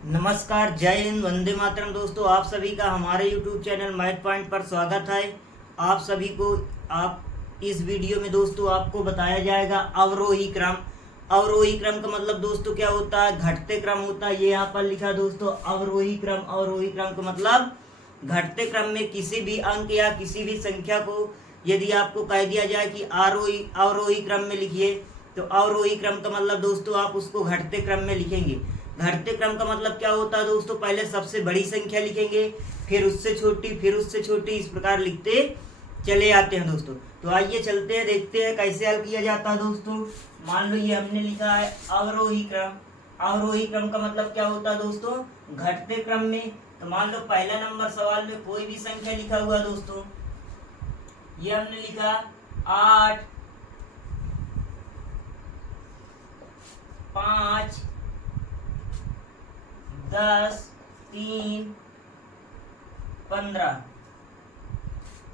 नमस्कार, जय हिंद, वंदे मातरम। दोस्तों, आप सभी का हमारे YouTube चैनल मैथ पॉइंट पर स्वागत है। आप सभी को आप इस वीडियो में दोस्तों आपको बताया जाएगा अवरोही क्रम। अवरोही क्रम का मतलब दोस्तों क्या होता है? घटते क्रम होता है। ये यहाँ पर लिखा दोस्तों अवरोही क्रम। अवरोही क्रम का मतलब घटते क्रम में किसी भी अंक या किसी भी संख्या को यदि आपको कह दिया जाए कि आरोही अवरोही क्रम में लिखिए, तो अवरोही क्रम का मतलब दोस्तों आप उसको घटते क्रम में लिखेंगे। घटते क्रम का मतलब क्या होता है दोस्तों? पहले सबसे बड़ी संख्या लिखेंगे, फिर उससे छोटी, फिर उससे छोटी, इस प्रकार लिखते चले आते हैं दोस्तों। तो आइए चलते हैं, देखते हैं कैसे हल किया जाता है दोस्तों। मान लो ये हमने लिखा है अवरोही क्रम। अवरोही क्रम का मतलब क्या होता है दोस्तों? घटते क्रम में। तो मान लो पहला नंबर सवाल में कोई भी संख्या लिखा हुआ दोस्तों, ये हमने लिखा 8, 5, 10, 3, 15।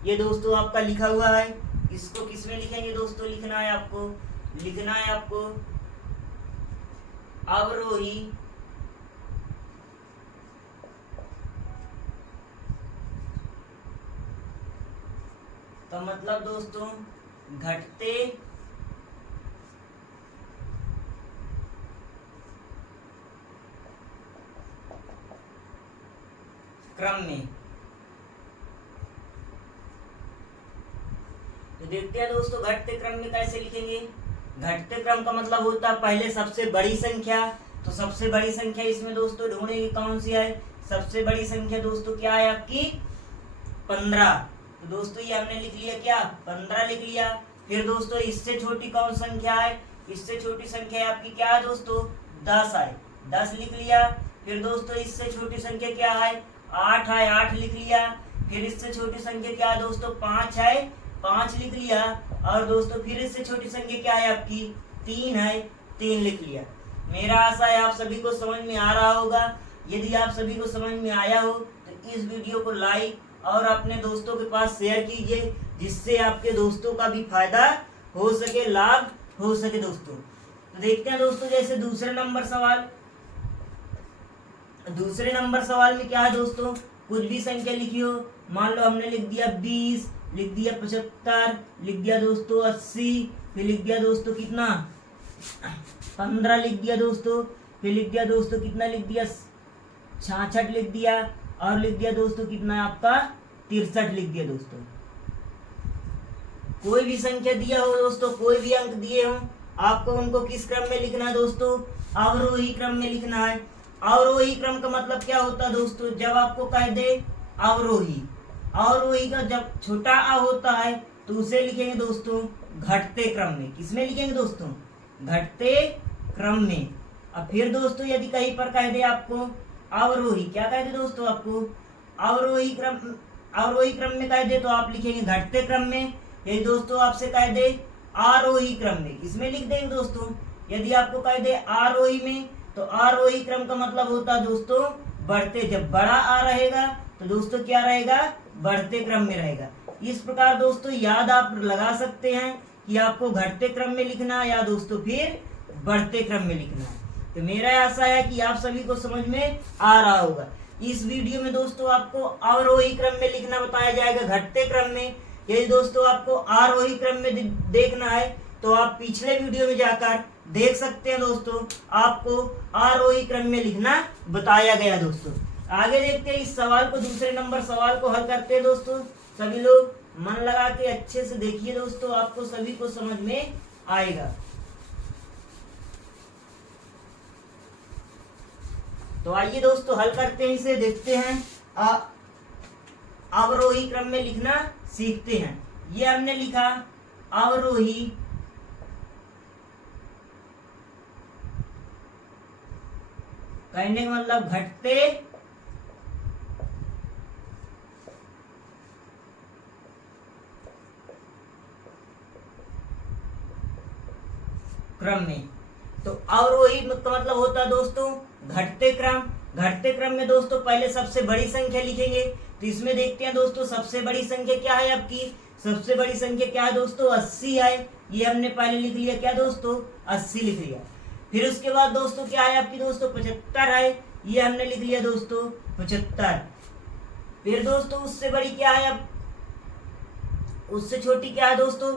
ये दोस्तों आपका लिखा हुआ है। इसको किस में लिखेंगे दोस्तों? लिखना है आपको अवरोही का मतलब दोस्तों घटते क्रम में। तो देखते हैं दोस्तों घटते क्रम में कैसे लिखेंगे। घटते क्रम का मतलब होता है पहले सबसे बड़ी संख्या। तो सबसे बड़ी संख्या इसमें दोस्तों ढूंढेंगे कौन सी है। सबसे बड़ी संख्या दोस्तों क्या है आपकी? 15। तो दोस्तों ये हमने लिख लिया, क्या 15 लिख लिया। फिर दोस्तों इससे छोटी कौन संख्या है? इससे छोटी संख्या आपकी क्या है दोस्तों? 10 है, 10 लिख लिया। फिर दोस्तों इससे छोटी संख्या क्या है? 8 है, 8 लिख लिया। फिर इससे छोटी संख्या क्या है दोस्तों? 5 है, 5 लिख लिया। और दोस्तों फिर इससे छोटी संख्या क्या है आपकी? 3 है, 3 लिख लिया। मेरा आशा है आप सभी को समझ में आ रहा होगा। यदि आप सभी को समझ में आया हो तो इस वीडियो को लाइक और अपने दोस्तों के पास शेयर कीजिए, जिससे आपके दोस्तों का भी फायदा हो सके, लाभ हो सके दोस्तों। तो देखते हैं दोस्तों जैसे दूसरे नंबर सवाल में क्या है दोस्तों? कुछ भी संख्या लिखी हो। मान लो हमने लिख दिया 20, लिख दिया 75, लिख दिया दोस्तों 80, फिर लिख दिया दोस्तों कितना? 15 लिख दिया दोस्तों। फिर लिख दिया दोस्तों कितना? लिख दिया 66 लिख दिया। और लिख दिया दोस्तों कितना आपका? 63 लिख दिया दोस्तों। कोई भी संख्या दिया हो दोस्तों, कोई भी अंक दिए हो, आपको उनको किस क्रम में लिखना है दोस्तों? अवरोही क्रम में लिखना है। अवरोही क्रम का मतलब क्या होता है दोस्तों? जब आपको कह दे अवरोही, अवरोही का जब छोटा आ होता है तो उसे लिखेंगे दोस्तों घटते क्रम में। किसमें लिखेंगे दोस्तों? घटते क्रम में। अब फिर दोस्तों यदि कहीं पर कह दे आपको अवरोही, क्या कह दे दोस्तों आपको? अवरोही क्रम में कह दे तो आप लिखेंगे घटते क्रम में। यदि दोस्तों आपसे कह दे आरोही क्रम में, किसमें लिख देंगे दोस्तों? यदि आपको कह दे आरोही में, तो आरोही क्रम का मतलब होता है दोस्तों बढ़ते। जब बड़ा आ रहेगा तो दोस्तों क्या रहेगा? बढ़ते क्रम में रहेगा। इस प्रकार दोस्तों याद आप लगा सकते हैं कि आपको घटते क्रम में लिखना है या दोस्तों फिर बढ़ते क्रम में लिखना है। तो मेरा आशा है कि आप सभी को समझ में आ रहा होगा। इस वीडियो में दोस्तों आपको अवरोही क्रम में लिखना बताया जाएगा, घटते क्रम में। यदि दोस्तों आपको आरोही क्रम में देखना है तो आप पिछले वीडियो में जाकर देख सकते हैं दोस्तों, आपको आरोही क्रम में लिखना बताया गया दोस्तों। आगे देखते हैं इस सवाल को, दूसरे नंबर सवाल को हल करते हैं दोस्तों। सभी लोग मन लगा के अच्छे से देखिए दोस्तों, आपको सभी को समझ में आएगा। तो आइए दोस्तों हल करते हैं, इसे देखते हैं। अवरोही क्रम में लिखना सीखते हैं। ये हमने लिखा अवरोही कहने का मतलब घटते क्रम में। तो अवरोही का मतलब होता है दोस्तों घटते क्रम। घटते क्रम में दोस्तों पहले सबसे बड़ी संख्या लिखेंगे। तो इसमें देखते हैं दोस्तों सबसे बड़ी संख्या क्या है आपकी? सबसे बड़ी संख्या क्या है दोस्तों? 80 है। ये हमने पहले लिख लिया, क्या दोस्तों? 80 लिख लिया। फिर उसके बाद दोस्तों क्या है आपकी दोस्तों? 75 है। ये हमने लिख लिया दोस्तों 75। फिर दोस्तों उससे बड़ी क्या है, अब उससे छोटी क्या है दोस्तों,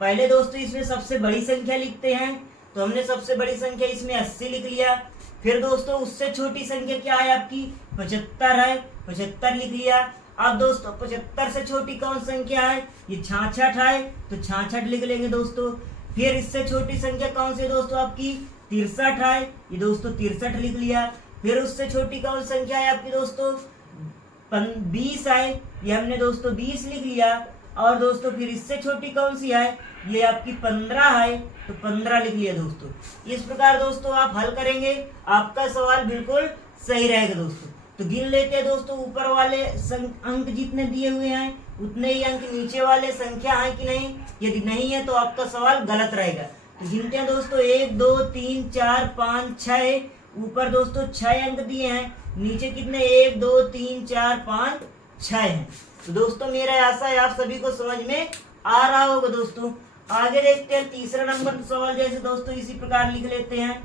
पहले दोस्तों इसमें सबसे बड़ी संख्या लिखते हैं, तो हमने सबसे बड़ी संख्या इसमें 80 लिख लिया। फिर दोस्तों उससे छोटी संख्या क्या है आपकी 75 है, 75 लिख लिया। अब दोस्तों 75 से छोटी कौन संख्या है, ये 66 है, तो 66 लिख लेंगे दोस्तों। फिर इससे छोटी संख्या कौन सी दोस्तों आपकी 63 है, ये दोस्तों 63 लिख लिया। फिर उससे छोटी कौन संख्या है आपकी दोस्तों 20 है, ये हमने दोस्तों 20 लिख लिया। और दोस्तों फिर इससे छोटी कौन सी है, ये आपकी 15 है, तो 15 लिख लिया दोस्तों। इस प्रकार दोस्तों आप हल करेंगे, आपका सवाल बिल्कुल सही रहेगा दोस्तों। तो गिन लेते हैं दोस्तों, ऊपर वाले अंक जितने दिए हुए हैं उतने ही अंक नीचे वाले संख्या है कि नहीं, यदि नहीं है तो आपका सवाल गलत रहेगा। तो गिनते हैं दोस्तों 1 2 3 4 5 6, ऊपर दोस्तों 6 अंक दिए हैं, नीचे कितने 1 2 3 4 5 6 हैं। तो दोस्तों मेरा आशा है आप सभी को समझ में आ रहा होगा दोस्तों। आगे देखते हैं तीसरा नंबर सवाल, जैसे दोस्तों इसी प्रकार लिख लेते हैं।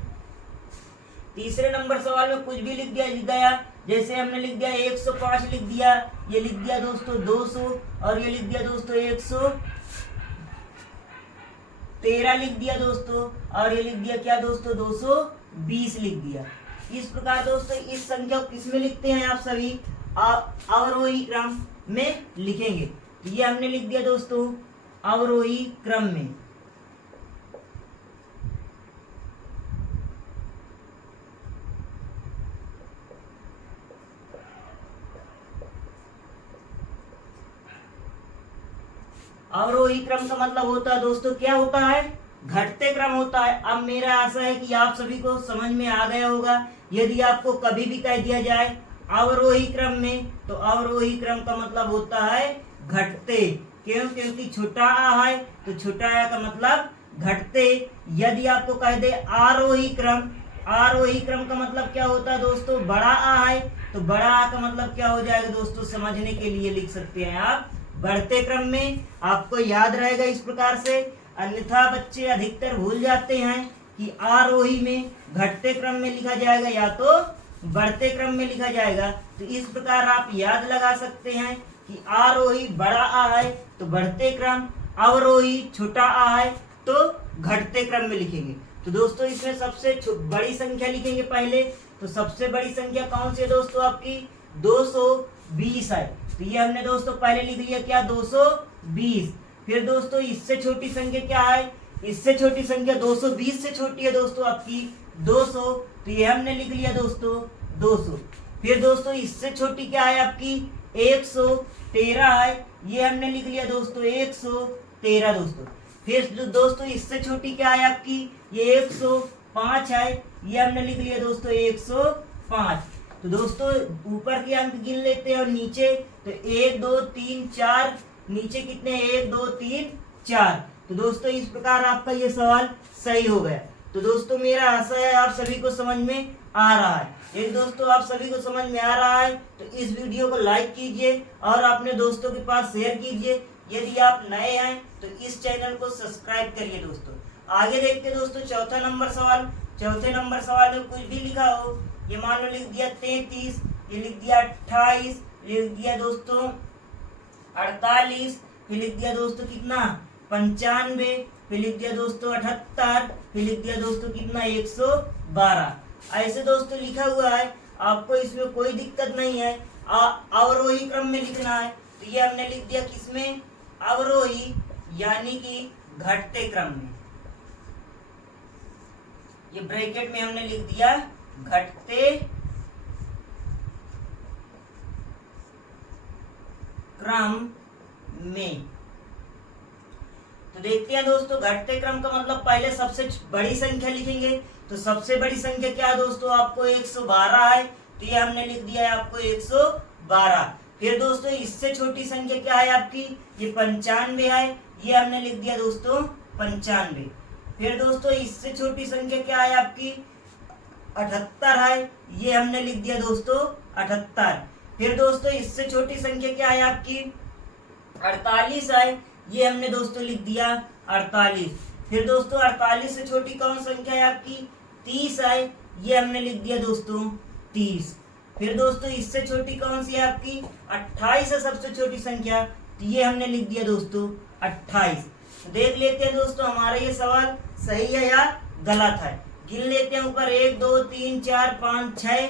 तीसरे नंबर सवाल में कुछ भी लिख गया, जैसे हमने लिख दिया 105 लिख दिया, ये लिख दिया दोस्तों 200, और ये लिख दिया दोस्तों 113 लिख दिया दोस्तों, और ये लिख दिया क्या दोस्तों 220 लिख दिया। इस प्रकार दोस्तों इस संख्या को किसमें लिखते हैं आप सभी, अवरोही क्रम में लिखेंगे। तो ये हमने लिख दिया दोस्तों अवरोही क्रम में। अवरोही क्रम का मतलब होता है दोस्तों क्या होता है, घटते क्रम होता है। अब मेरा आशा है कि आप सभी को समझ में आ गया होगा। यदि आपको कभी भी कह दिया जाए अवरोही क्रम में, तो अवरोही क्रम का मतलब होता है घटते। क्यों, क्योंकि छोटा आ है तो छोटा आ का मतलब घटते। यदि आपको कह दे आरोही क्रम, आरोही क्रम का मतलब क्या होता है दोस्तों, बड़ा आ है, तो बड़ा आ का मतलब क्या हो जाएगा दोस्तों, समझने के लिए लिख सकते हैं आप बढ़ते क्रम में। आपको याद रहेगा इस प्रकार से, अन्यथा बच्चे अधिकतर भूल जाते हैं कि आरोही में घटते क्रम में लिखा जाएगा या तो बढ़ते क्रम में लिखा जाएगा। तो इस प्रकार आप याद लगा सकते हैं कि आरोही बड़ा आ है तो बढ़ते क्रम, अवरोही छोटा आ है तो घटते क्रम में लिखेंगे। तो दोस्तों इसमें सबसे बड़ी संख्या लिखेंगे पहले, तो सबसे बड़ी संख्या कौन सी है दोस्तों आपकी 220 है, तो ये हमने दोस्तों पहले लिख लिया क्या 220। फिर दोस्तों इससे छोटी संख्या क्या है, इससे छोटी संख्या 220 से छोटी है दोस्तों आपकी 200, तो ये हमने लिख लिया दोस्तों 200। फिर दोस्तों इससे छोटी क्या है आपकी 113 है, ये हमने लिख लिया दोस्तों 113 दोस्तों। फिर दोस्तों इससे छोटी क्या है आपकी ये 105 है, ये हमने लिख लिया दोस्तों 105। तो दोस्तों ऊपर के अंक गिन लेते हैं और नीचे, तो 1 2 3 4, नीचे कितने 1 2 3 4। तो दोस्तों इस प्रकार आपका ये सवाल सही हो गया। तो दोस्तों मेरा आशा है आप सभी को समझ में आ रहा है। यदि दोस्तों आप सभी को समझ में आ रहा है तो इस वीडियो को लाइक कीजिए और अपने दोस्तों के पास शेयर कीजिए। यदि आप नए हैं तो इस चैनल को सब्सक्राइब करिए दोस्तों। आगे देखते हैं दोस्तों चौथा नंबर सवाल। चौथे नंबर सवाल में कुछ भी लिखा हो, ये मान लो लिख दिया 33, ये लिख दिया 28, लिख दिया दोस्तों 48, फिर लिख दिया दोस्तों कितना 95, फिर लिख दिया दोस्तों 78, फिर लिख दिया दोस्तों कितना 112। ऐसे दोस्तों लिखा हुआ है, आपको इसमें कोई दिक्कत नहीं है। अवरोही क्रम में लिखना है, तो ये हमने लिख दिया किसमें अवरोही, यानी कि घटते क्रम में। ये ब्रैकेट में हमने लिख दिया घटते क्रम में। तो देखते हैं दोस्तों घटते क्रम का मतलब पहले सबसे बड़ी संख्या लिखेंगे। तो सबसे बड़ी संख्या क्या है दोस्तों आपको 112 है, तो ये हमने लिख दिया है आपको 112। फिर दोस्तों इससे छोटी संख्या क्या है आपकी ये 95 है, ये हमने लिख दिया दोस्तों 95। फिर दोस्तों इससे छोटी संख्या क्या है आपकी 78 है, ये हमने लिख दिया दोस्तों 78। फिर दोस्तों इससे छोटी संख्या क्या है आपकी 48 है, ये हमने दोस्तों लिख दिया 48। फिर दोस्तों 48 से छोटी कौन संख्या है आपकी 30 है, ये हमने लिख दिया दोस्तों 30। फिर दोस्तों इससे छोटी कौन सी है आपकी 28 है सबसे छोटी संख्या, तो ये हमने लिख दिया दोस्तों 28। देख लेते हैं दोस्तों हमारा ये सवाल सही है या गलत है। गिन लेते हैं ऊपर 1 2 3 4 5 6,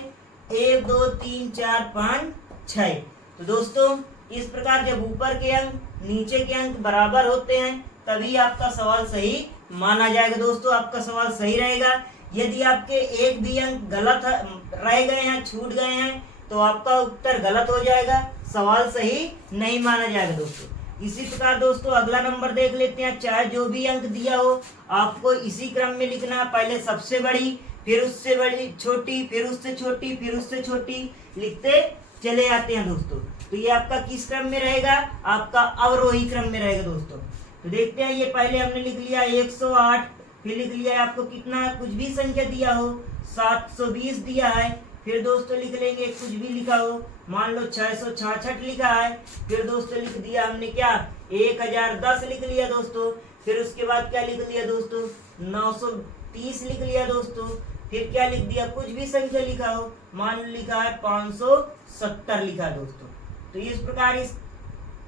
1 2 3 4 5 6। तो दोस्तों इस प्रकार जब ऊपर के अंक नीचे के अंक बराबर होते हैं तभी आपका सवाल सही माना जाएगा। दोस्तों आपका सवाल सही रहेगा। यदि आपके एक भी अंक गलत रह गए हैं, छूट गए हैं, तो आपका उत्तर गलत हो जाएगा, सवाल सही नहीं माना जाएगा दोस्तों। इसी प्रकार दोस्तों अगला नंबर देख लेते हैं। चाहे जो भी अंक दिया हो आपको इसी क्रम में लिखना है, पहले सबसे बड़ी, फिर उससे बड़ी छोटी, फिर उससे छोटी, फिर उससे छोटी लिखते चले आते हैं दोस्तों। तो ये आपका किस क्रम में रहेगा, आपका अवरोही क्रम में रहेगा दोस्तों। तो देखते हैं, ये पहले हमने लिख लिया 108, फिर लिख लिया आपको कितना कुछ भी संख्या दिया हो 720 दिया है, फिर दोस्तों लिख लेंगे कुछ भी लिखा हो, मान लो 666 लिखा है, फिर दोस्तों लिख दिया हमने क्या 1010 लिख लिया दोस्तों, फिर उसके बाद क्या लिख लिया दोस्तों 930 लिख लिया दोस्तों, फिर क्या लिख दिया कुछ भी संख्या लिखा हो, मान लो लिखा है 570 लिखा है दोस्तों। तो इस प्रकार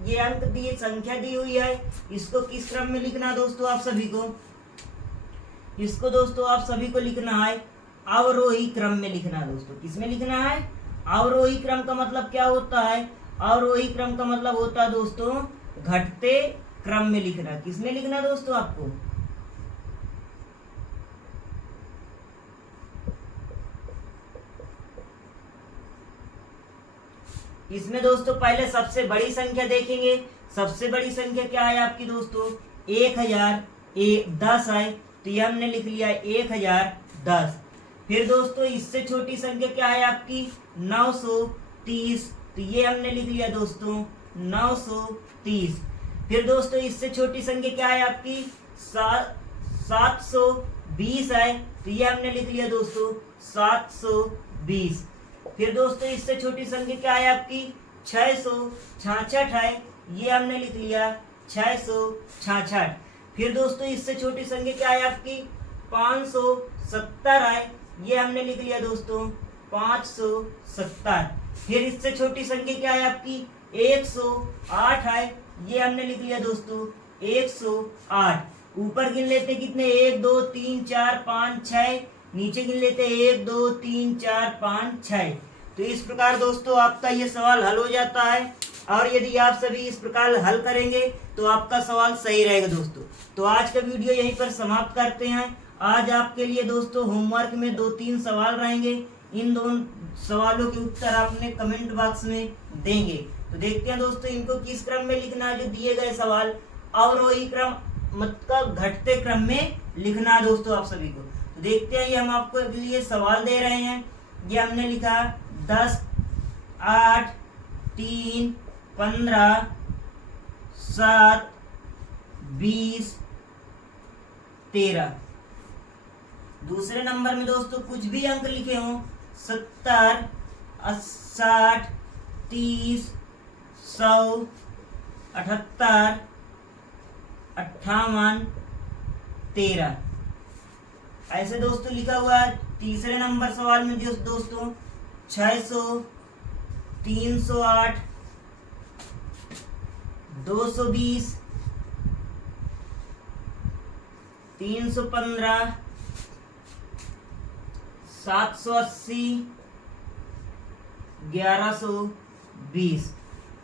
ये अंक दी संख्या दी हुई है, इसको किस क्रम में लिखना है दोस्तों आप सभी को, इसको दोस्तों आप सभी को लिखना है अवरोही क्रम में लिखना है दोस्तों। किसमें लिखना है, अवरोही क्रम का मतलब क्या होता है, अवरोही क्रम का मतलब होता है दोस्तों घटते क्रम में लिखना। किसमें लिखना है दोस्तों आपको, इसमें दोस्तों पहले सबसे बड़ी संख्या देखेंगे। सबसे बड़ी संख्या क्या है आपकी दोस्तों 1010 है, तो ये हमने लिख लिया 1010। फिर दोस्तों इससे छोटी संख्या क्या है आपकी 930, तो ये हमने लिख लिया दोस्तों 930। फिर दोस्तों इससे छोटी संख्या क्या है आपकी 720 है, तो ये हमने लिख लिया दोस्तों 720। फिर दोस्तों इससे छोटी संख्या क्या है आपकी 666 है, ये हमने लिख लिया 666। फिर दोस्तों इससे छोटी संख्या क्या है आपकी 570 है, ये हमने लिख लिया दोस्तों 570। फिर इससे छोटी संख्या क्या है आपकी 108 है, ये हमने लिख लिया दोस्तों 108। ऊपर गिन लेते कितने 1 2 3 4 5 6, नीचे गिन लेते 1 2 3 4 5 6। तो इस प्रकार दोस्तों आपका ये सवाल हल हो जाता है, और यदि आप सभी इस प्रकार हल करेंगे तो आपका सवाल सही रहेगा दोस्तों। तो आज का वीडियो यहीं पर समाप्त करते हैं। आज आपके लिए दोस्तों होमवर्क में 2-3 सवाल रहेंगे, इन दोनों सवालों के उत्तर आपने कमेंट बॉक्स में देंगे। तो देखते हैं दोस्तों इनको किस क्रम में लिखना है। जो दिए गए सवाल अवरोही क्रम मतलब घटते क्रम में लिखना है दोस्तों आप सभी को। तो देखते हैं, ये हम आपको लिए सवाल दे रहे हैं। ये हमने लिखा 10 8 3 15 7 20 13। दूसरे नंबर में दोस्तों कुछ भी अंक लिखे हों 70 60 30 100 78 58 13 ऐसे दोस्तों लिखा हुआ है। तीसरे नंबर सवाल में दोस्तों 600 308 220 315 780 1120।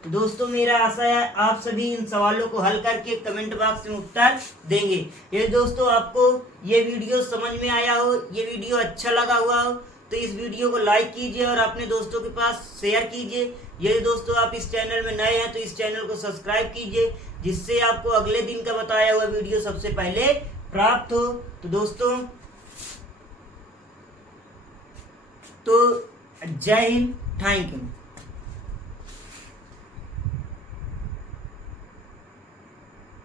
तो दोस्तों मेरा आशा है आप सभी इन सवालों को हल करके कमेंट बॉक्स में उत्तर देंगे। ये दोस्तों आपको ये वीडियो समझ में आया हो, ये वीडियो अच्छा लगा हुआ हो, तो इस वीडियो को लाइक कीजिए और अपने दोस्तों के पास शेयर कीजिए। यदि दोस्तों आप इस चैनल में नए हैं तो इस चैनल को सब्सक्राइब कीजिए, जिससे आपको अगले दिन का बताया हुआ वीडियो सबसे पहले प्राप्त हो। तो दोस्तों तो जय हिंद, थैंक यू।